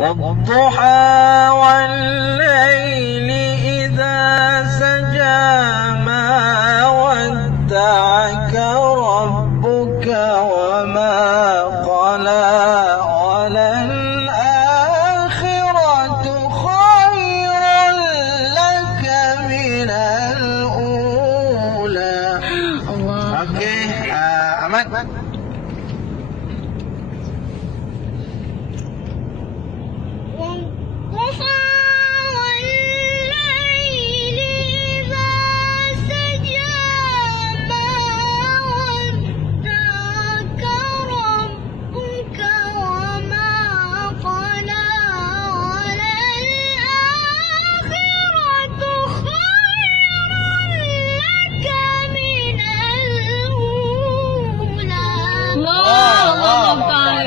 والضحى والليل إذا سجى ما ودعك ربك وما قلى وللآخرة خير لك من الأولى. Allah. Okey, Ahmad.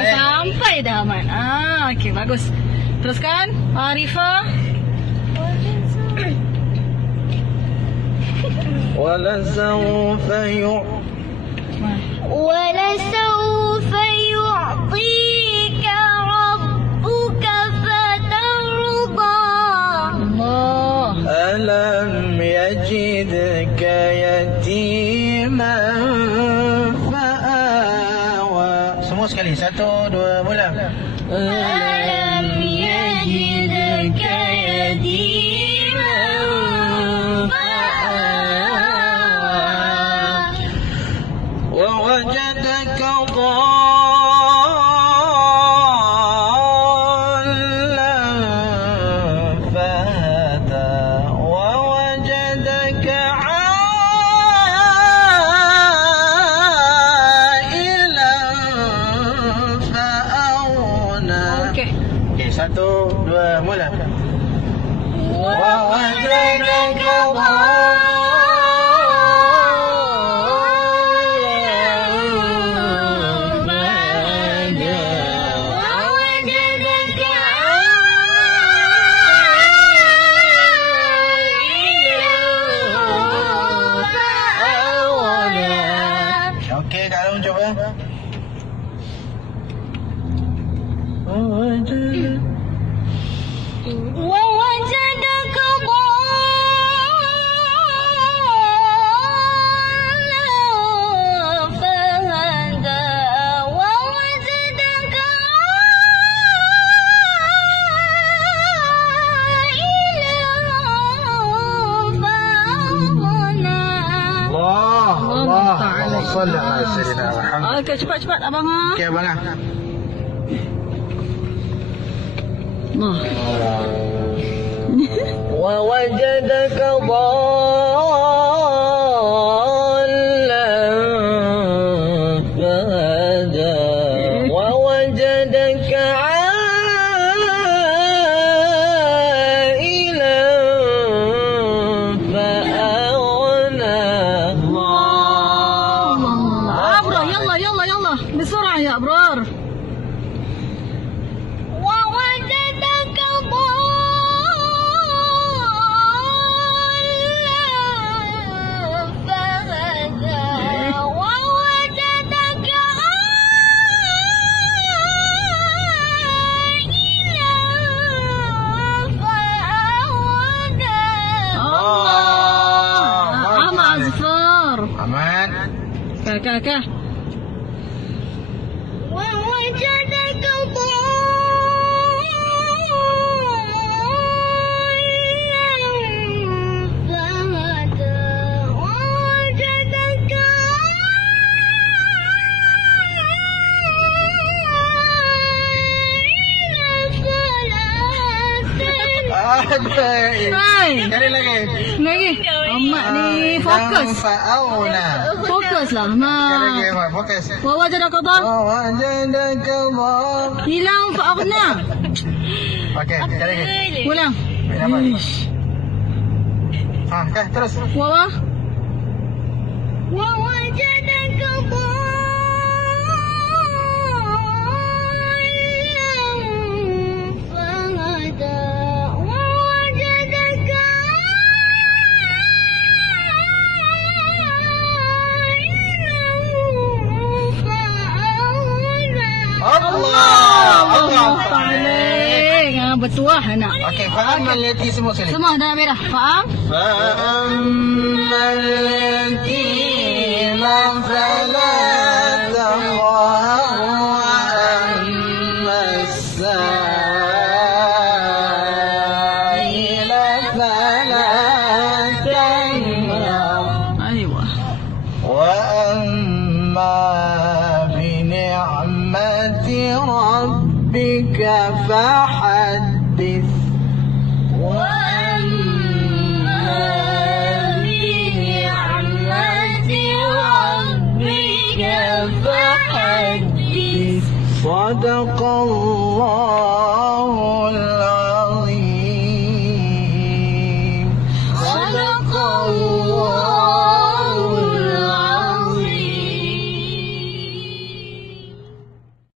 Sampai dah Ahmad. Okey, bagus. Teruskan, Arifah. ولسوف يعطيك ربك فترضى. Allah. ألم يجدك يتيما فآوى. Semua sekali. 1, 2, mula. ألم يجدك يتيما فآوى ووجدك ضالا فهدى ووجدك عائلا فأغنى. Okey. Okey, 1, 2, mula. ووجدك Okey, Kak Long cuba. ووجدك ضالا فهدى ووجدك عائلا فأغنى. Allah, Allah, Ta'ala. Allah salli ala sayyidina Muhammad. Okey, cepat-cepat abang. Okey, abang ah. Allah. ووجدك ضالا فهدى ووجدك عائلا فأغنى. أبرار، يلا يلا يلا بسرعة يا أبرار. ووجدك ضالا فهدى ووجدك عائلا فأغنى. عم أزفار. Ahmad. كا ووجدك ضالا فهدى ووجدك Sekali lagi. Lagi. Ahmad ni fokus. Fa'auna. Fokus lah. Sekali lagi, Nah. Ahmad. Fokus. Wawajadaka dhal. ووجدك ضالا. Hilang fa'aghna. Okey, sekali lagi. Ulang. Ish. Okey, terus. Wawa. ووجدك ضالا فهدى ووجدك عائلا فأغنى. Allah. Allah Ta'ala. satu lah anak. Okey, faham al-yatim semua sekali. Semua dah merah. Faham? فأما اليتيم فلا تقهر وأما السائل فلا تنهر Aywa. وأما بنعمة ربك فحدث وأما بنعمة ربك فحدث صدق الله